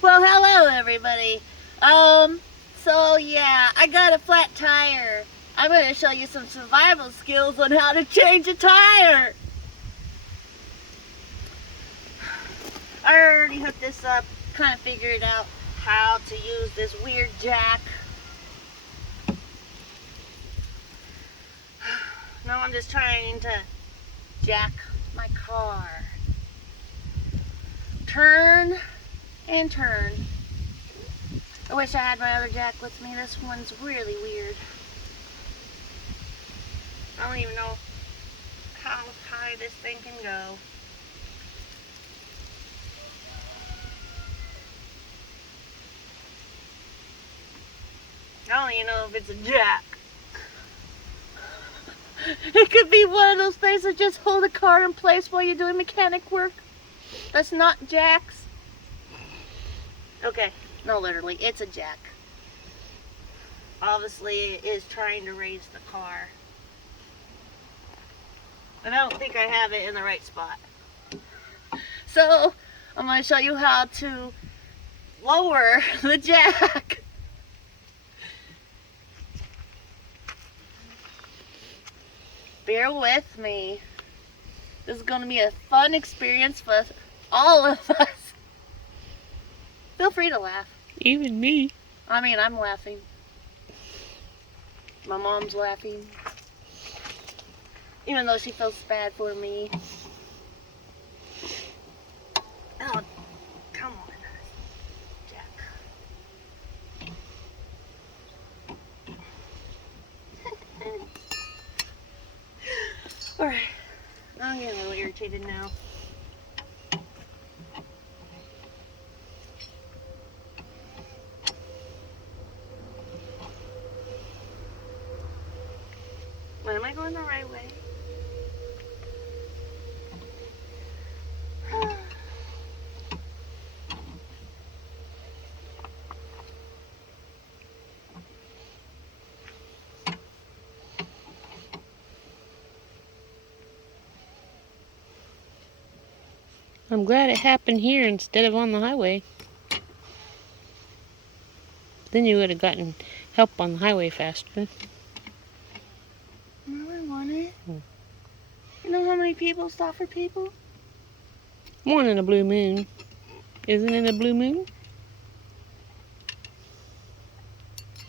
Well, hello everybody. So yeah, I got a flat tire. I'm gonna show you some survival skills on how to change a tire. I already hooked this up, kind of figured out how to use this weird jack. Now I'm just trying to jack my car. Turn and turn. I wish I had my other jack with me. This one's really weird. I don't even know how high this thing can go. I don't even know if it's a jack. It could be one of those things that just hold a car in place while you're doing mechanic work. That's not jacks. Okay, no, literally, it's a jack. Obviously, it is trying to raise the car. And I don't think I have it in the right spot. So, I'm going to show you how to lower the jack. Bear with me. This is going to be a fun experience for all of us. Feel free to laugh. Even me. I mean, I'm laughing. My mom's laughing. Even though she feels bad for me. Oh, come on, Jack. Alright, I'm getting a little irritated now. Am I going the right way? I'm glad it happened here instead of on the highway. Then you would have gotten help on the highway faster. No, I want it. You know how many people stop for people? More than a blue moon. Isn't it a blue moon?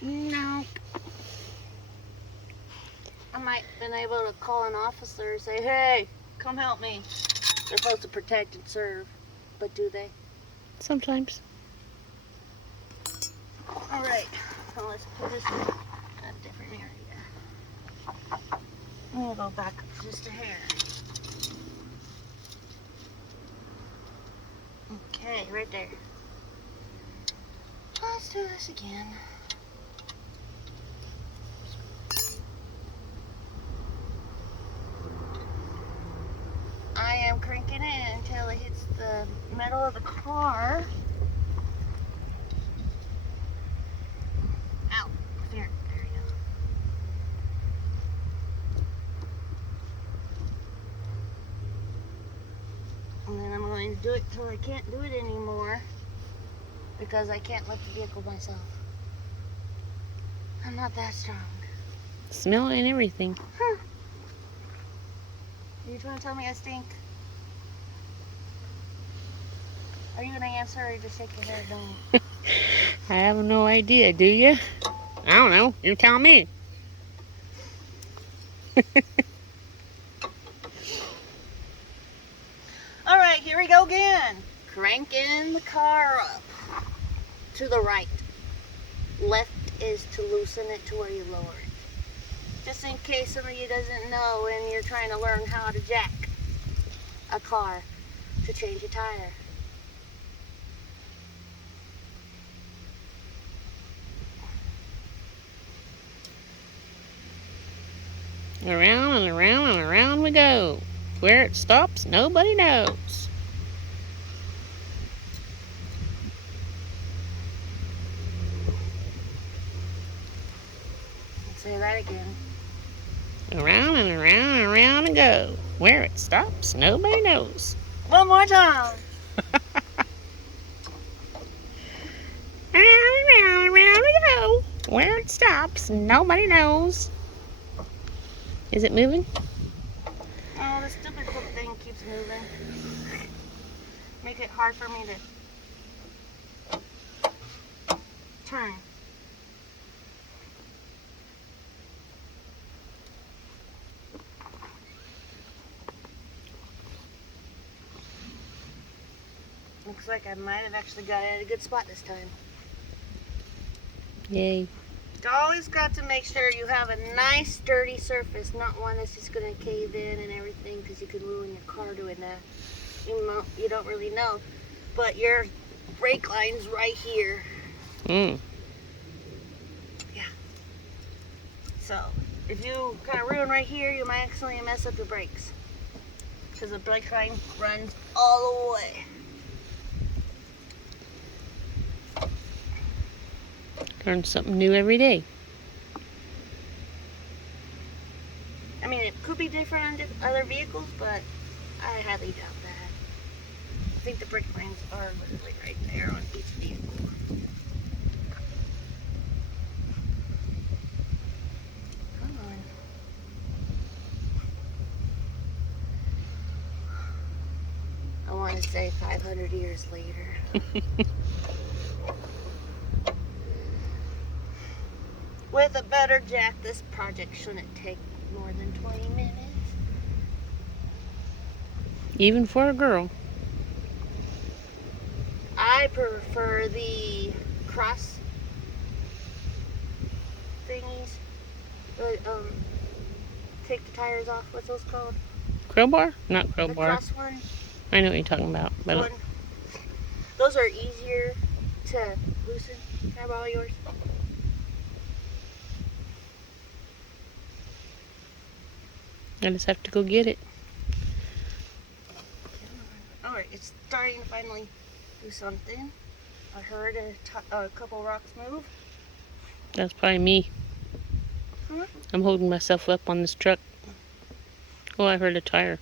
No. I might have been able to call an officer and say, hey, come help me. They're supposed to protect and serve, but do they? Sometimes. All right, so let's put this in a different area. We'll go back just a hair. Okay, right there. Let's do this again. I am cranking it until it hits the metal of the car. Ow. There we go. And then I'm going to do it till I can't do it anymore because I can't lift the vehicle myself. I'm not that strong. Smell and everything. Huh. Are you trying to tell me I stink? Are you going to answer or just shake your head no? I have no idea, do you? I don't know. You tell me. Alright, here we go again. Cranking the car up to the right. Left is to loosen it to where you lower it. Just in case some of you doesn't know and you're trying to learn how to jack a car to change a tire. Around and around and around we go. Where it stops, nobody knows. Let's say that again. Around and around and around and go. Where it stops, nobody knows. One more time. Around and around we go. Where it stops, nobody knows. Is it moving? Oh, the stupid hook thing keeps moving. Make it hard for me to turn. Looks like I might have actually got it at a good spot this time. Yay. You always got to make sure you have a nice sturdy surface, not one that's just going to cave in and everything, because you could ruin your car doing that. You don't really know. But your brake line's right here. Mm. Yeah. So, if you kind of ruin right here, you might accidentally mess up your brakes. Because the brake line runs all the way. Learn something new every day. I mean, it could be different on other vehicles, but I highly doubt that. I think the brake lines are literally right there on each vehicle. Come on. I want to say 500 years later. With a better jack, this project shouldn't take more than 20 minutes. Even for a girl. I prefer the cross thingies. Take the tires off. What's those called? Crowbar? Not The crowbar. cross one. I know what you're talking about. But One. Those are easier to loosen. Can I borrow yours? I just have to go get it. Alright, it's starting to finally do something. I heard a couple rocks move. That's probably me. Huh? I'm holding myself up on this truck. Oh, I heard a tire.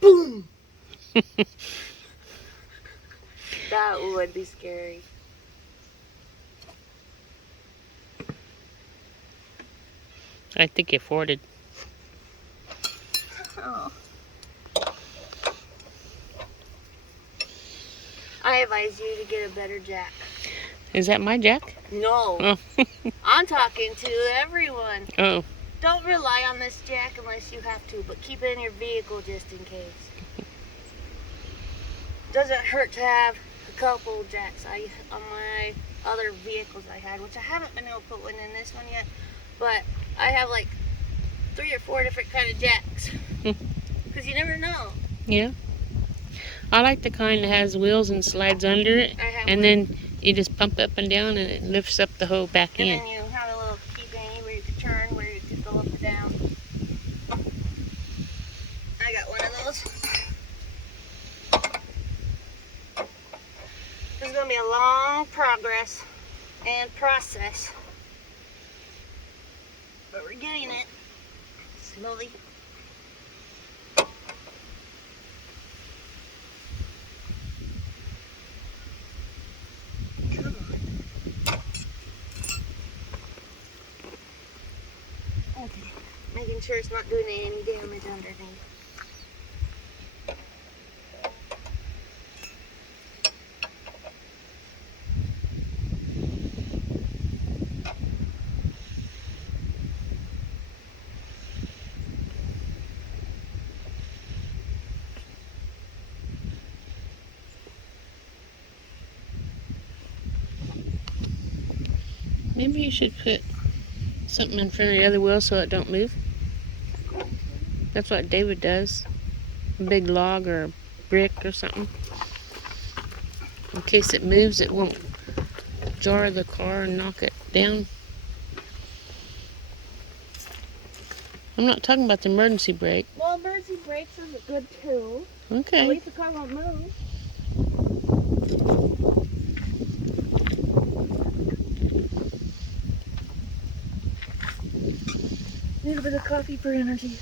Boom! That would be scary. I think it forded. Oh. I advise you to get a better jack. Is that my jack? No, Oh. I'm talking to everyone. Oh. Don't rely on this jack unless you have to, but keep it in your vehicle just in case. Doesn't hurt to have a couple jacks on my other vehicles I had, which I haven't been able to put one in this one yet, but I have like 3 or 4 different kind of jacks. Because you never know. Yeah. I like the kind that has wheels and slides under it, I have and one. then you just pump up and down and it lifts up the whole back And end. then you have a little key thingy where you can turn, where you can go up and down. I got one of those. This is going to be a long progress and process. But we're getting it. Slowly. Come on. Okay. Making sure it's not doing any damage underneath. Maybe you should put something in front of the other wheel so it don't move. That's what David does. A big log or a brick or something. In case it moves, it won't jar the car and knock it down. I'm not talking about the emergency brake. Well, emergency brakes is a good tool. At Okay. least the car won't move. Need a bit of coffee for energy.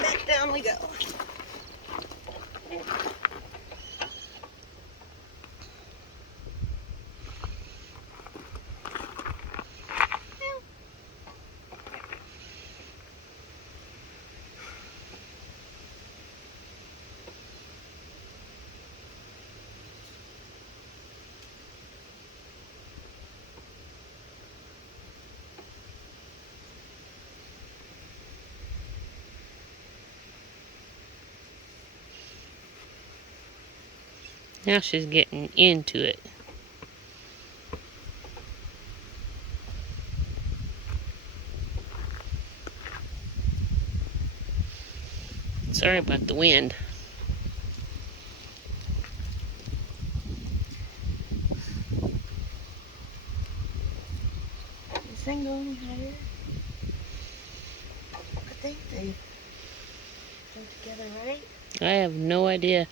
Back down we go. Now she's getting into it. Sorry about the wind. This thing going higher? I think they go together, right? I have no idea.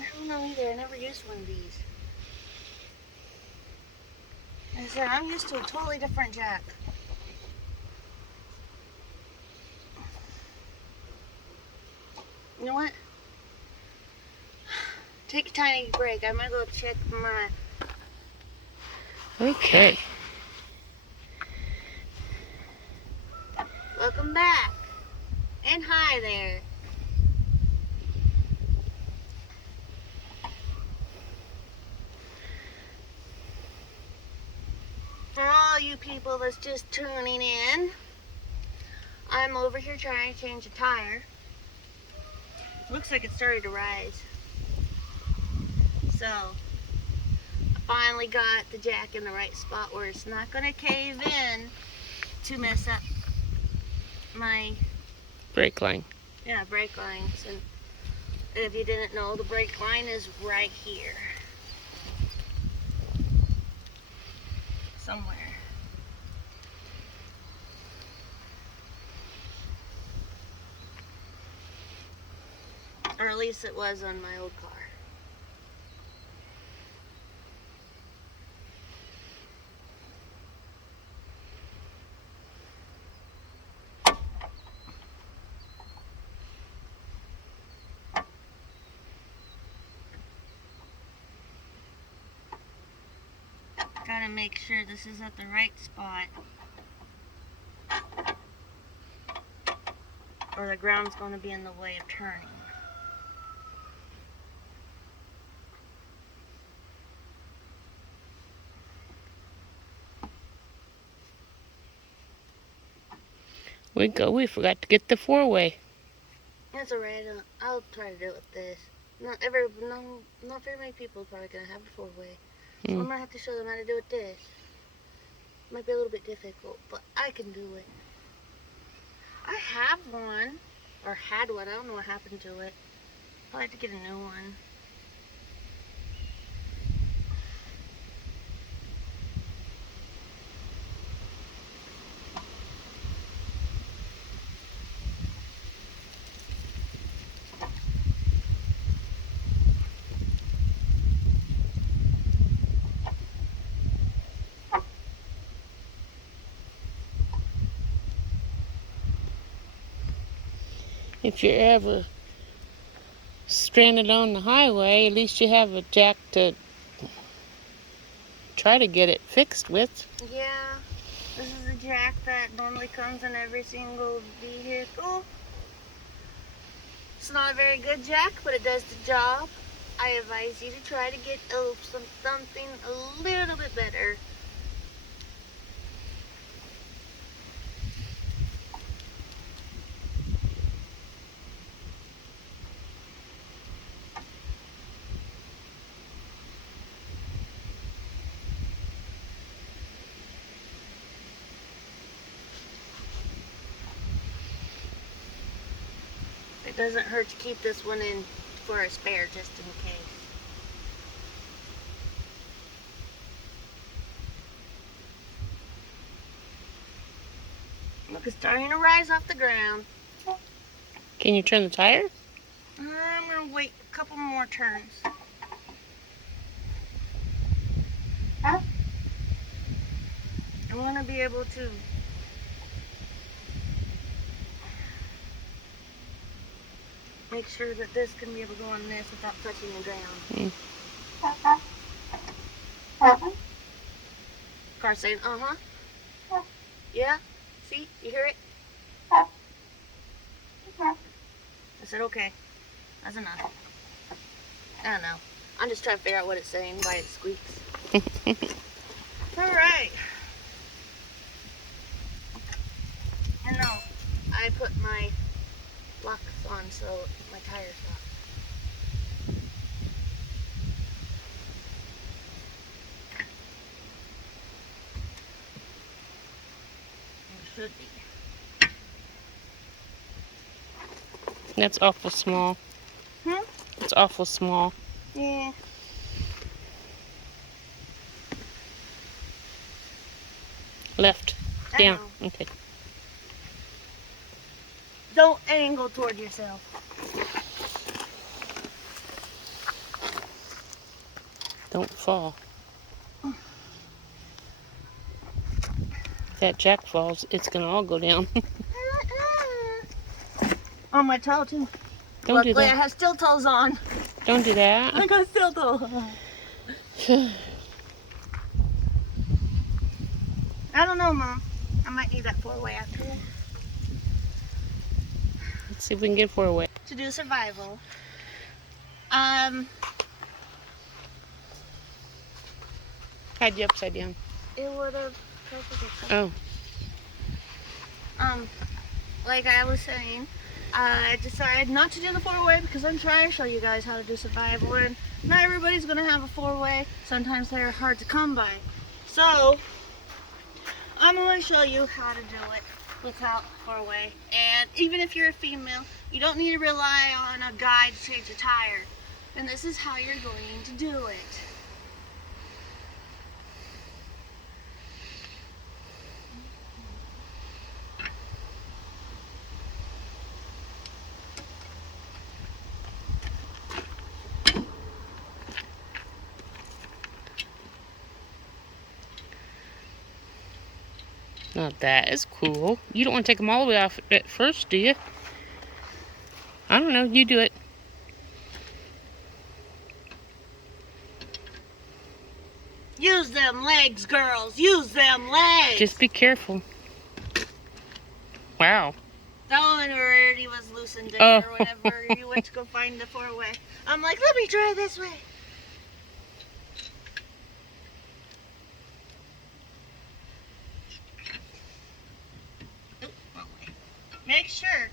I don't know either. I never used one of these. Like I said, I'm used to a totally different jack. You know what? Take a tiny break. I might go check my... Okay. Welcome back. And hi there. For all you people that's just tuning in, I'm over here trying to change a tire. Looks like it started to rise. So, I finally got the jack in the right spot where it's not going to cave in to mess up my Brake line. brake lines. And if you didn't know, the brake line is right here. Somewhere. Or at least it was on my old car. Gotta make sure this is at the right spot, or the ground's going to be in the way of turning. We forgot to get the 4-way. That's alright. I'll try to do it with this. Not very many people are probably gonna have a 4-way, so I'm gonna have to show them how to do it this. Might be a little bit difficult, but I can do it. I have one, or had one. I don't know what happened to it. I'll have to get a new one. If you're ever stranded on the highway, at least you have a jack to try to get it fixed with. Yeah, this is a jack that normally comes in every single vehicle. It's not a very good jack, but it does the job. I advise you to try to get something a little bit better. It doesn't hurt to keep this one in for a spare just in case. Look, it's starting to rise off the ground. Can you turn the tire? I'm gonna wait a couple more turns. I want to be able to make sure that this can be able to go on this without touching the ground. Car saying, uh-huh. Yeah? See? You hear it? I said, okay. That's enough. I don't know. I'm just trying to figure out what it's saying, why it squeaks. Alright. And no, I put my locks on so my tires stop. It should be. That's awful small. Hmm? It's awful small. Yeah. Left. I Down. know. Okay. Don't angle toward yourself. Don't fall. If that jack falls, it's gonna all go down. On my toe too. Don't do Luckily, I that. have steel toes on. Don't do that. I got steel toes on. I don't know, Mom. I might need that four-way after this. Let's see if we can get 4-way. To do survival. Had you upside down. It would have. Oh. Like I was saying, I decided not to do the four-way because I'm trying to show you guys how to do survival, and not everybody's gonna have a four-way. Sometimes they're hard to come by. So I'm going to show you how to do it without four-way. And even if you're a female, you don't need to rely on a guide to change a tire. And this is how you're going to do it. Now that is cool. You don't want to take them all the way off at first, do you? I don't know. You do it. Use them legs, girls. Use them legs. Just be careful. Wow. That one already was loosened in Oh. or whenever you went to go find the four-way. I'm like, let me try this way. Make sure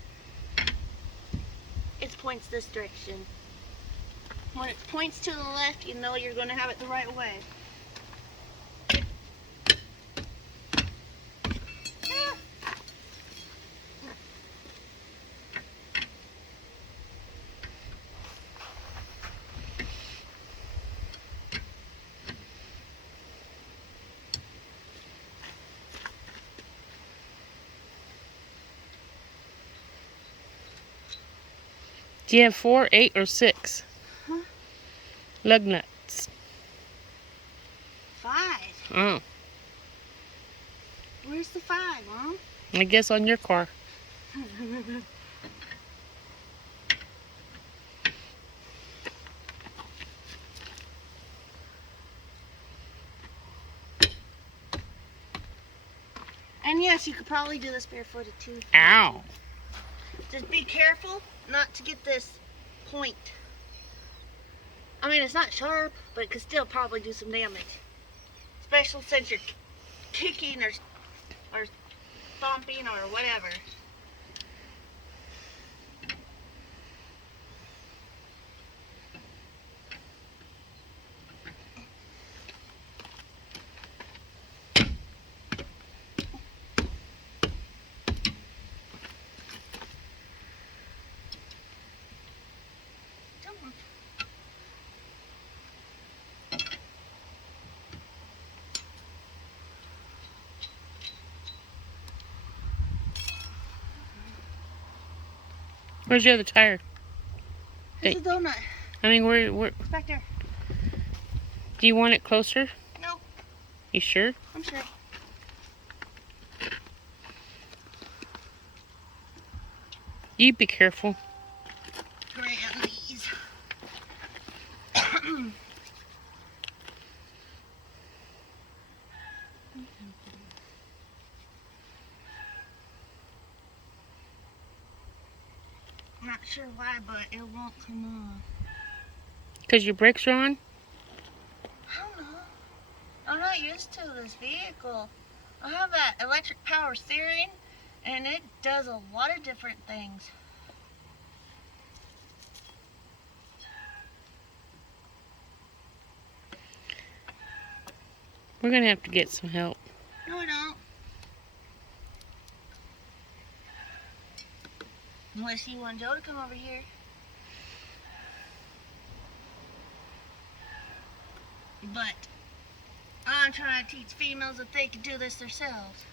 it points this direction. When it points to the left, you know you're going to have it the right way. Do you have 4, 8, or 6? Huh? Lug nuts. 5. Oh. Where's the 5, Mom? I guess on your car. And yes, you could probably do this barefooted too. Ow. Just be careful not to get this point. I mean, it's not sharp, but it could still probably do some damage. Especially since you're kicking or stomping or whatever. Come on. Where's your other tire? There's a donut. I mean, where? It's back there. Do you want it closer? No, You sure? I'm sure. You be careful. Grannies. Not sure why, but it won't come on. Because your brakes are on? I don't know. I'm not used to this vehicle. I have that electric power steering, and it does a lot of different things. We're going to have to get some help. No, I don't. Unless you want Joe to come over here. But I'm trying to teach females that they can do this themselves.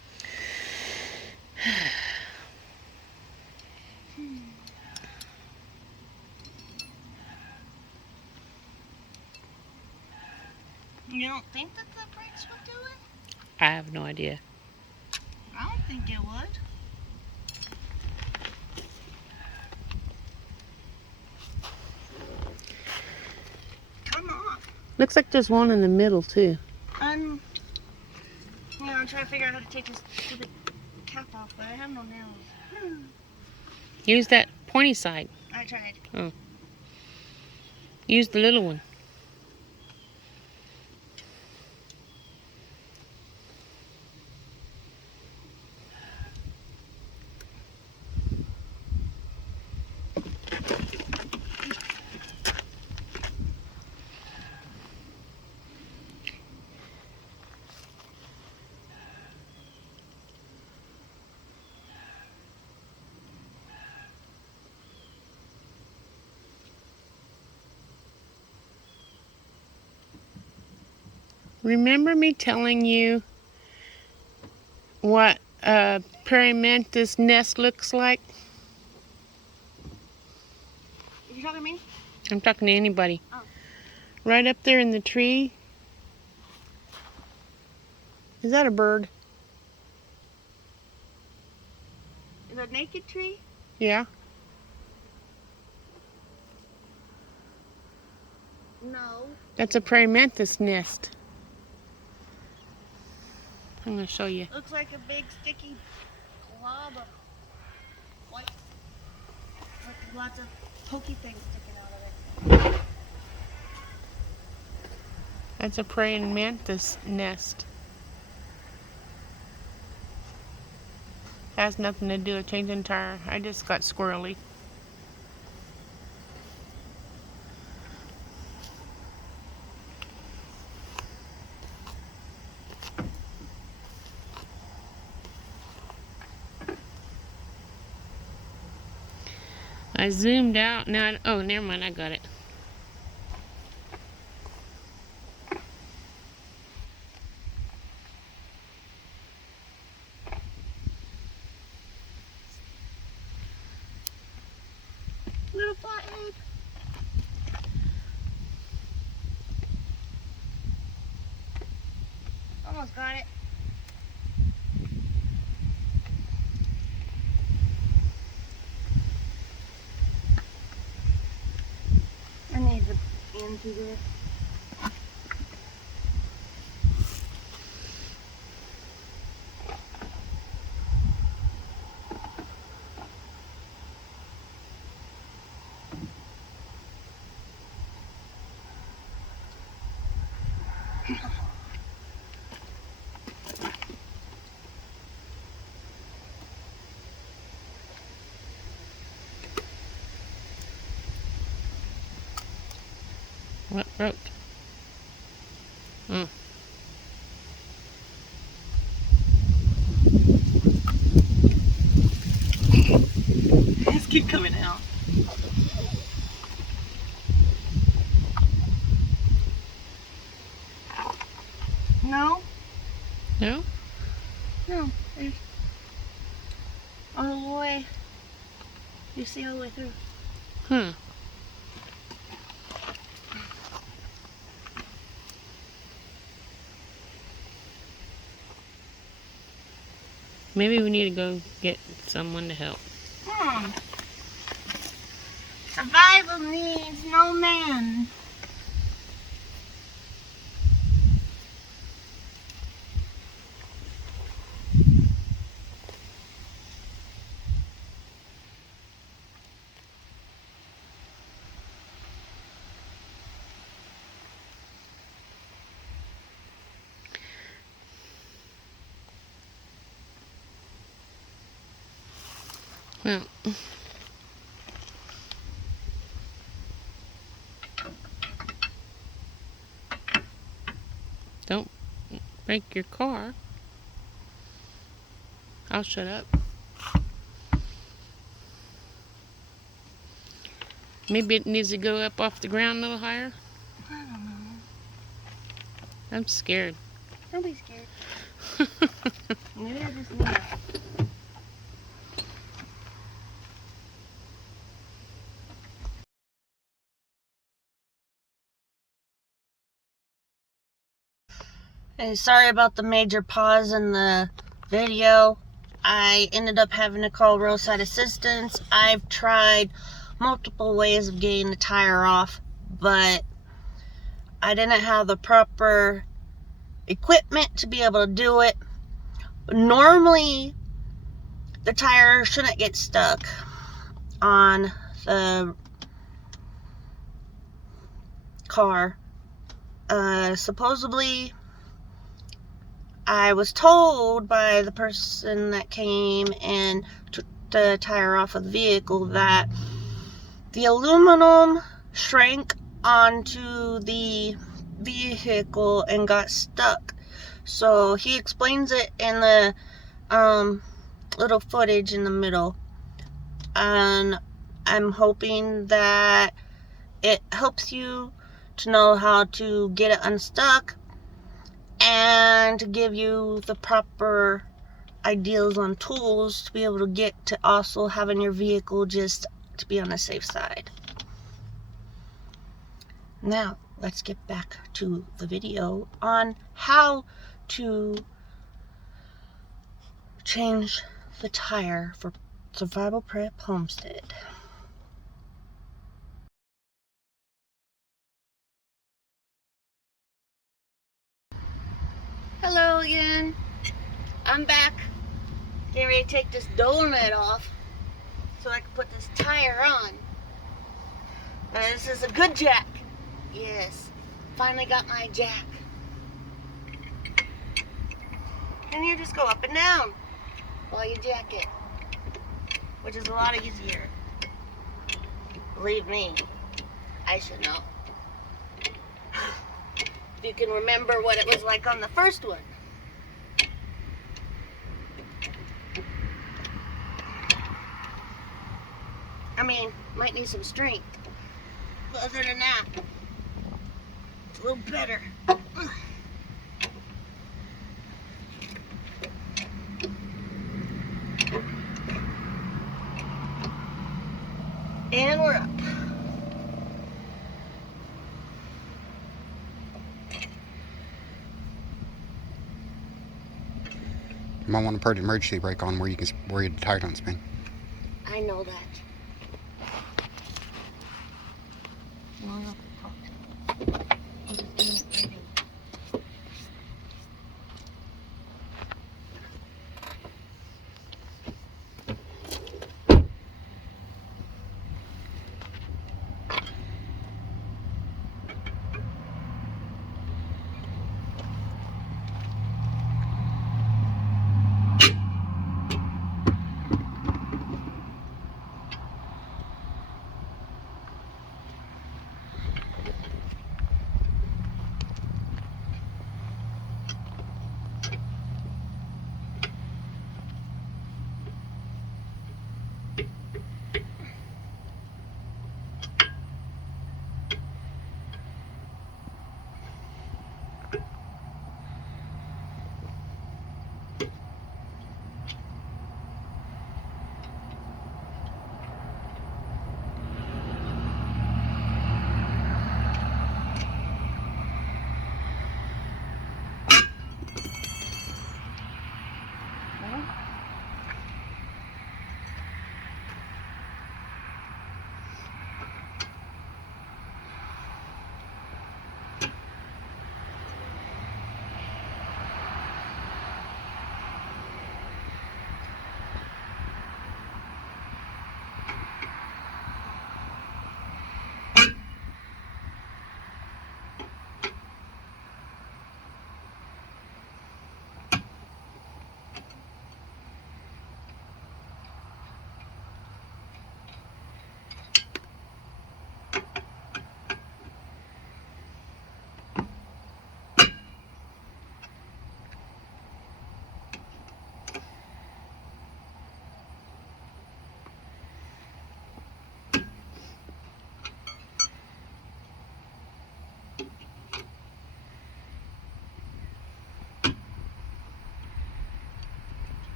You don't think that the brakes would do it? I have no idea. I don't think it would. Come on. Looks like there's one in the middle, too. I'm trying to figure out how to take this stupid cap off, but I have no nails. Use that pointy side. I tried. Use the little one. Remember me telling you what a prairie mantis nest looks like? You talking to me? I'm talking to anybody. Oh. Right up there in the tree. Is that a bird? The naked tree? Yeah. No. That's a prairie mantis nest. I'm going to show you. Looks like a big sticky glob of white, with lots of pokey things sticking out of it. That's a praying mantis nest. Has nothing to do with changing tire. I just got squirrely. I zoomed out. Now, oh, never mind. I got it. Little flathead. Almost got it. I need the end to this. What broke? Just keep coming out. No? No? No. There's all the way You see all the way through. Huh. Maybe we need to go get someone to help. Survival needs no man. Well, don't break your car. I'll shut up. Maybe it needs to go up off the ground a little higher. I don't know. I'm scared. Don't be scared. Maybe I just need it. Hey, sorry about the major pause in the video. I ended up having to call roadside assistance. I've tried multiple ways of getting the tire off, but I didn't have the proper equipment to be able to do it. Normally, the tire shouldn't get stuck on the car. Supposedly, I was told by the person that came and took the tire off of the vehicle that the aluminum shrank onto the vehicle and got stuck. So he explains it in the little footage in the middle, and I'm hoping that it helps you to know how to get it unstuck and to give you the proper ideas on tools to be able to get to also having your vehicle just to be on the safe side. Now, let's get back to the video on how to change the tire for Survival Prep Homestead. Hello again. I'm back. Getting ready to take this donut off so I can put this tire on. This is a good jack. Yes, finally got my jack. And you just go up and down while you jack it, which is a lot easier. Believe me, I should know. If you can remember what it was like on the first one. I mean, might need some strength. But other than that, it's a little better. And we're up. You might want to put an emergency brake on where the tire don't spin. I know that.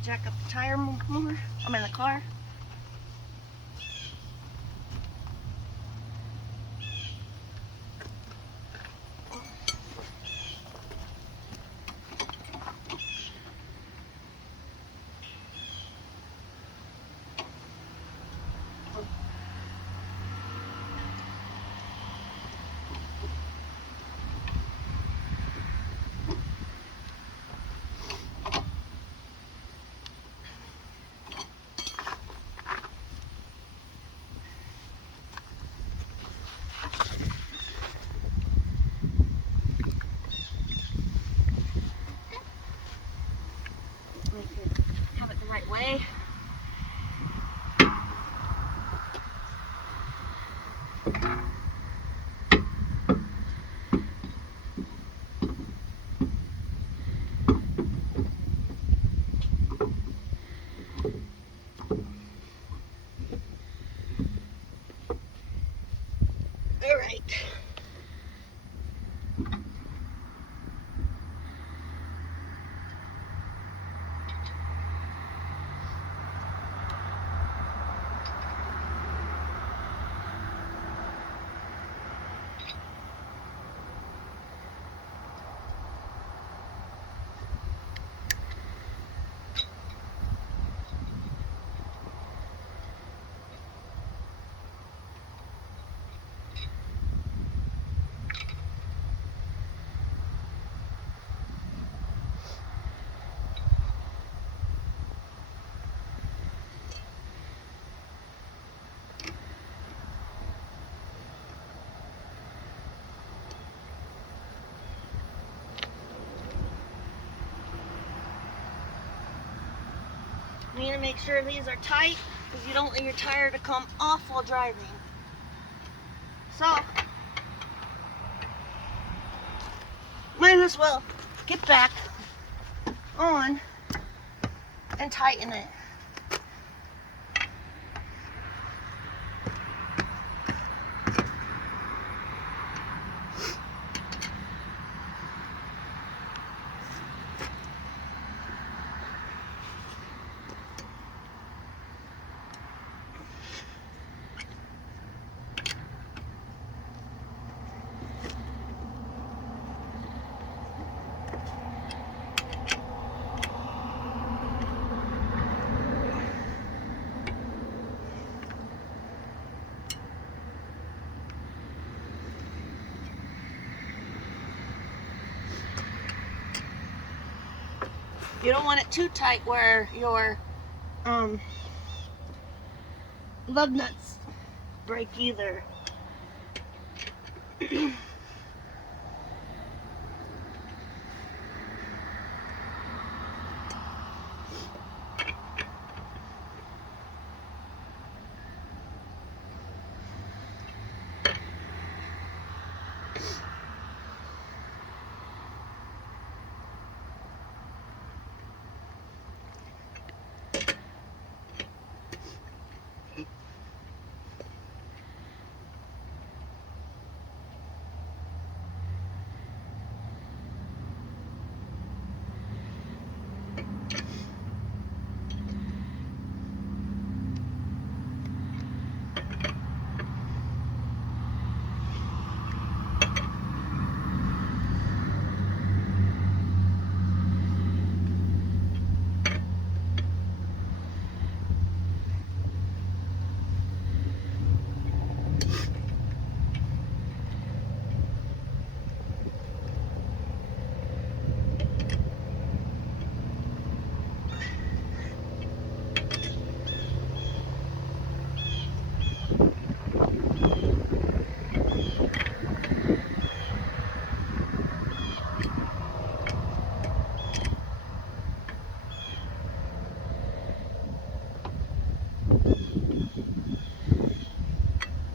to jack up the tire more. I'm in the car. Have it the right way. All right. You need to make sure these are tight because you don't want your tire to come off while driving. So, might as well get back on and tighten it. You don't want it too tight where your lug nuts break either.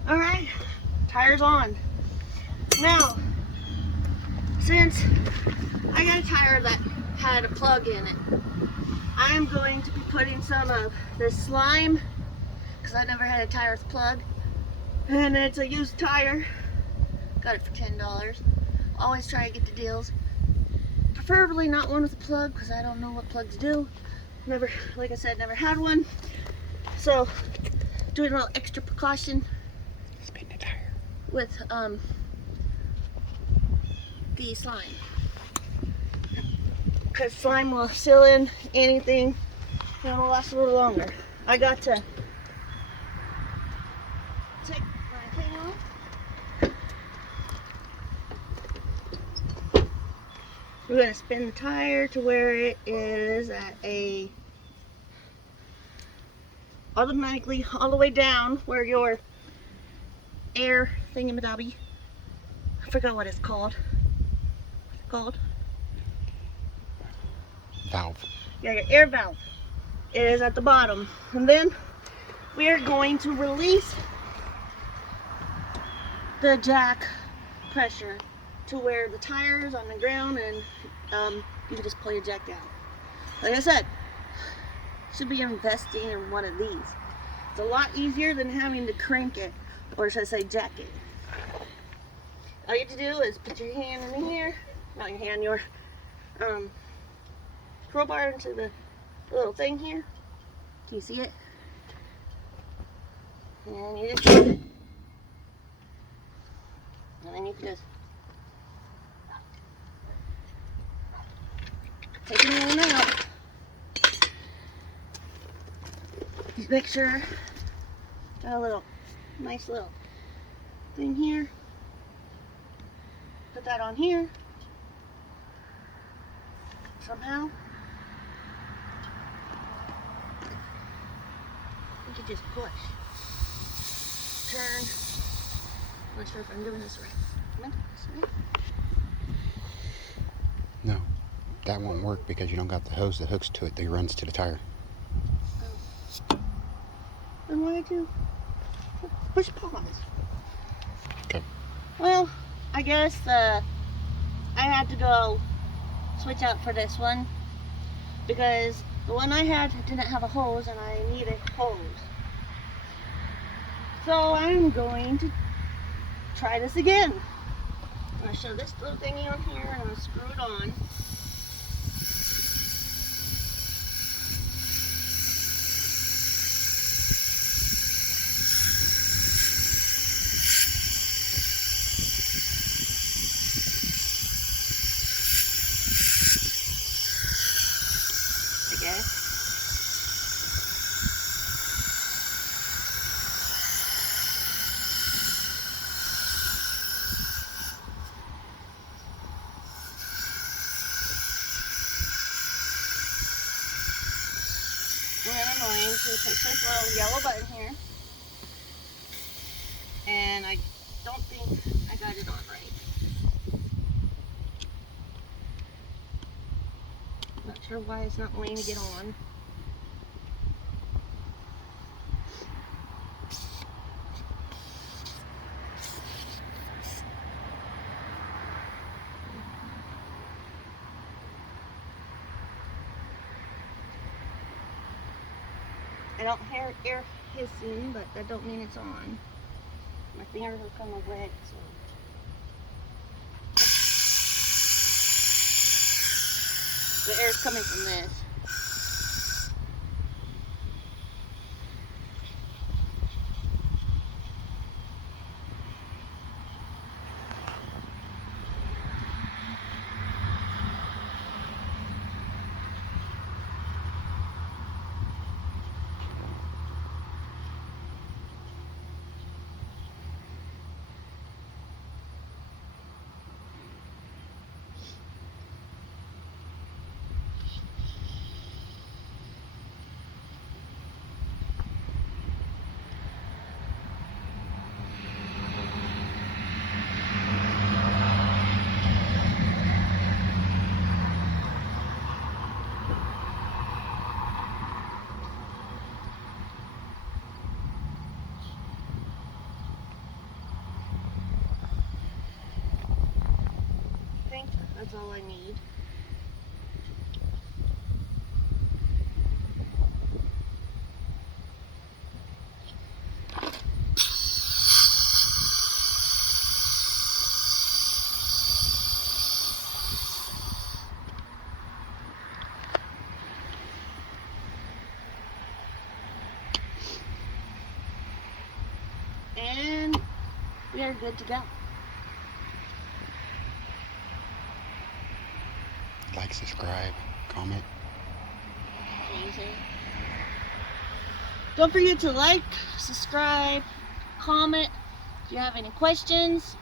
All right, tires on. Now, since I got a tire that had a plug in it, I am going to be putting some of this slime, because I never had a tire with a plug, and it's a used tire. Got it for $10. Always try to get the deals. Preferably not one with a plug, because I don't know what plugs do. Never, like I said, never had one. So, doing a little extra precaution Spin the tire. with the slime. Because slime will seal in anything and it'll last a little longer. I got to take my thing off. We're going to spin the tire to where it is at a automatically all the way down where your air thingamadobby, I forgot what it's called. What's it called? Valve. Yeah, your air valve is at the bottom. And then we are going to release the jack pressure to where the tire is on the ground, and you can just pull your jack down. Like I said, should be investing in one of these. It's a lot easier than having to crank it, or should I say jack it. All you have to do is put your hand in here, not your hand, your crowbar into the little thing here. Can you see it? And you just and then you can just take it in and out. Just make sure got a little nice little thing here. Put that on here. Somehow. You can just push. Turn. I'm not sure if I'm doing this right. Am I doing this right? No, that won't work because you don't got the hose that hooks to it that runs to the tire. Then what do I do? Push pause. Okay. Well, I guess I had to go switch out for this one because the one I had didn't have a hose and I needed hose. So I'm going to try this again. I'm going to shove this little thingy on here and I'm going to screw it on. I guess. And then I'm going to push this little yellow button here. And I don't think I got it on right. Not sure why it's not wanting to get on. I don't hear air hissing, but that don't mean it's on. My fingers are kind of wet, so. The air's coming from this. I think that's all I need. We are good to go. Like, subscribe, comment. Don't forget to like, subscribe, comment. If you have any questions,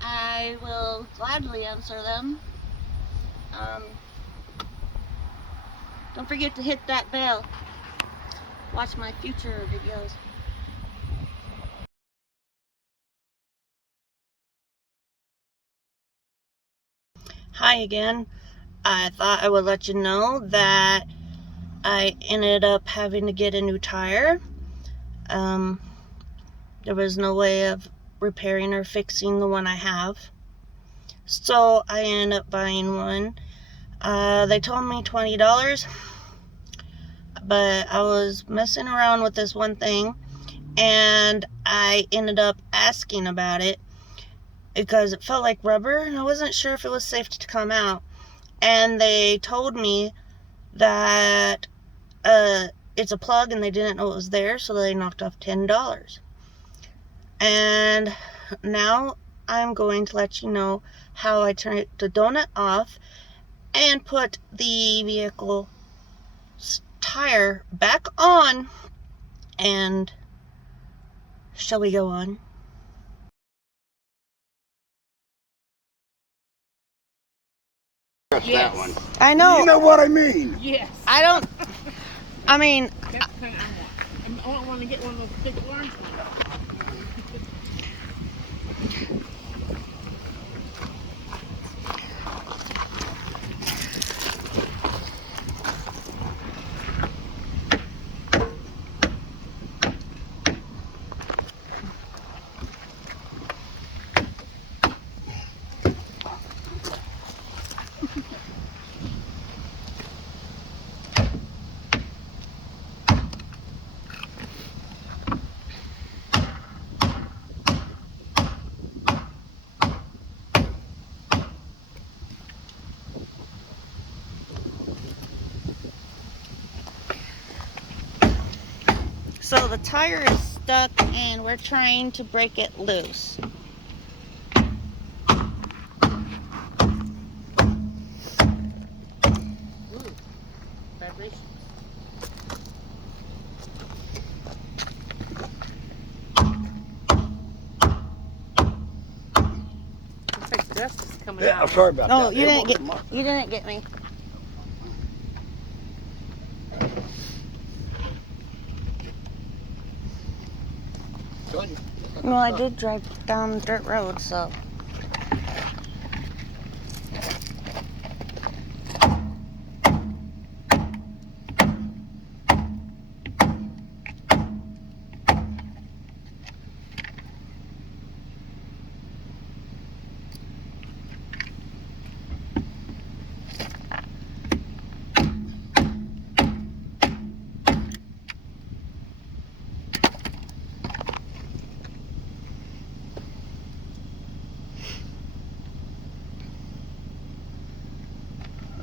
I will gladly answer them. Don't forget to hit that bell. Watch my future videos. Hi again. I thought I would let you know that I ended up having to get a new tire. There was no way of repairing or fixing the one I have. So I ended up buying one. They told me $20, but I was messing around with this one thing and I ended up asking about it because it felt like rubber and I wasn't sure if it was safe to come out. And they told me that it's a plug and they didn't know it was there, so they knocked off $10. And now I'm going to let you know how I turn the donut off and put the vehicle tire back on. And shall we go on? That one. I know. You know what I mean? Yes. I mean, That's the kind I want. I want to get one of those big orange ones. so the tire is stuck and we're trying to break it loose. Vibrations. Looks like dust is coming Yeah, I'm out. sorry about No, that. you It didn't won't get come up. you didn't get me. Told you. Well, I did drive down dirt road, so.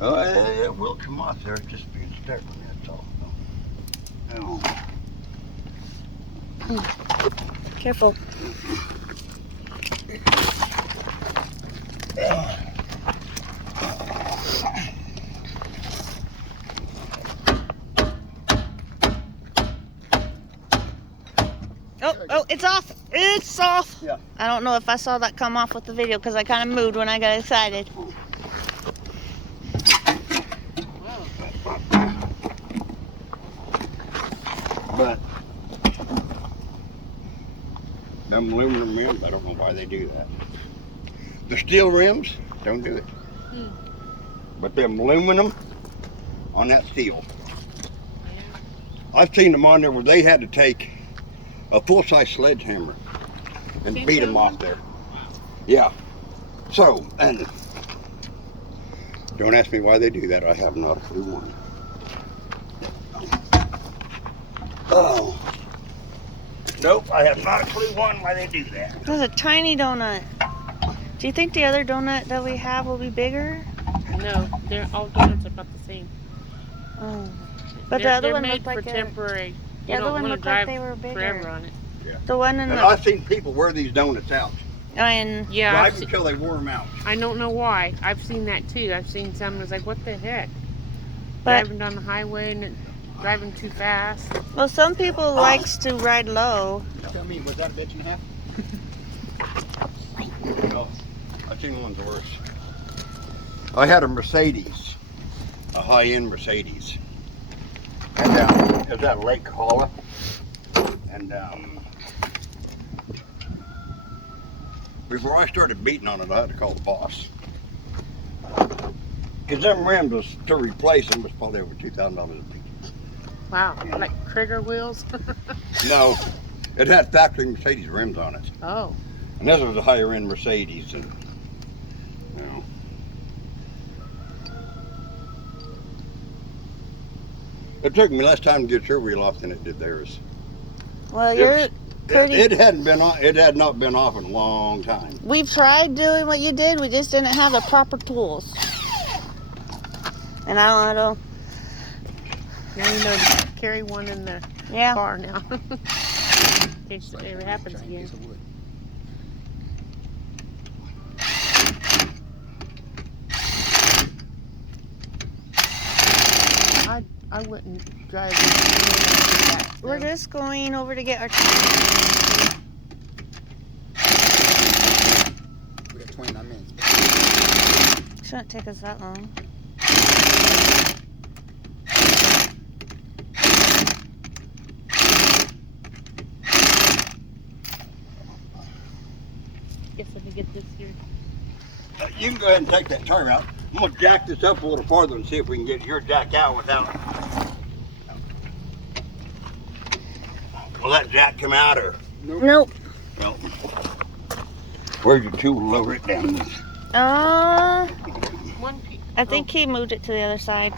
Oh, it will come off there. It's just being stubborn, that's all. Oh. Careful. Oh, it's off. It's off. Yeah. I don't know if I saw that come off with the video because I kind of moved when I got excited. But them aluminum rims, I don't know why they do that. The steel rims, don't do it. But them aluminum on that steel. I've seen them on there where they had to take a full-size sledgehammer and Same beat them one? off there. Yeah. So, and don't ask me why they do that. I have not a clue why. Oh. Nope, I have not a clue why they do that. There's a tiny donut. Do you think the other donut that we have will be bigger? No, they're all donuts about the same. Oh. But the other they're one made looked like for a- temporary. The You other don't one want to looked like drive they were bigger. forever on it. Yeah. The one in And the I've seen people wear these donuts out. and Yeah, Drive until they wore them out. I don't know why. I've seen that too. I've seen some that's like, what the heck? But- Driving down the highway and driving too fast. well, some people likes to ride low. Tell me, was that a bitch and a half? No, I've seen ones worse. I had a Mercedes, a high-end Mercedes, and it was at Lake Holla, and before I started beating on it, I had to call the boss. Because them rims was, to replace them was probably over $2,000 a piece. Wow, like Krieger wheels. No, it had factory Mercedes rims on it. Oh, And this was a higher end Mercedes. And, you know. It took me less time to get your wheel off than it did theirs. Well, It you're was- pretty. It hadn't been on. It had not been off in a long time. We've tried doing what you did. We just didn't have the proper tools. And I don't know. now you know to carry one in the Yeah. car now. In case it ever happens Giant again. piece of wood. I wouldn't drive. We're just going over to get our. We got 29 minutes. Shouldn't take us that long. Guess if we get this here. You can go ahead and take that tire out. I'm gonna jack this up a little farther and see if we can get your jack out without. Will that jack come out or? Nope. No. Where's your tool? Lower it down. One piece. I think he moved it to the other side.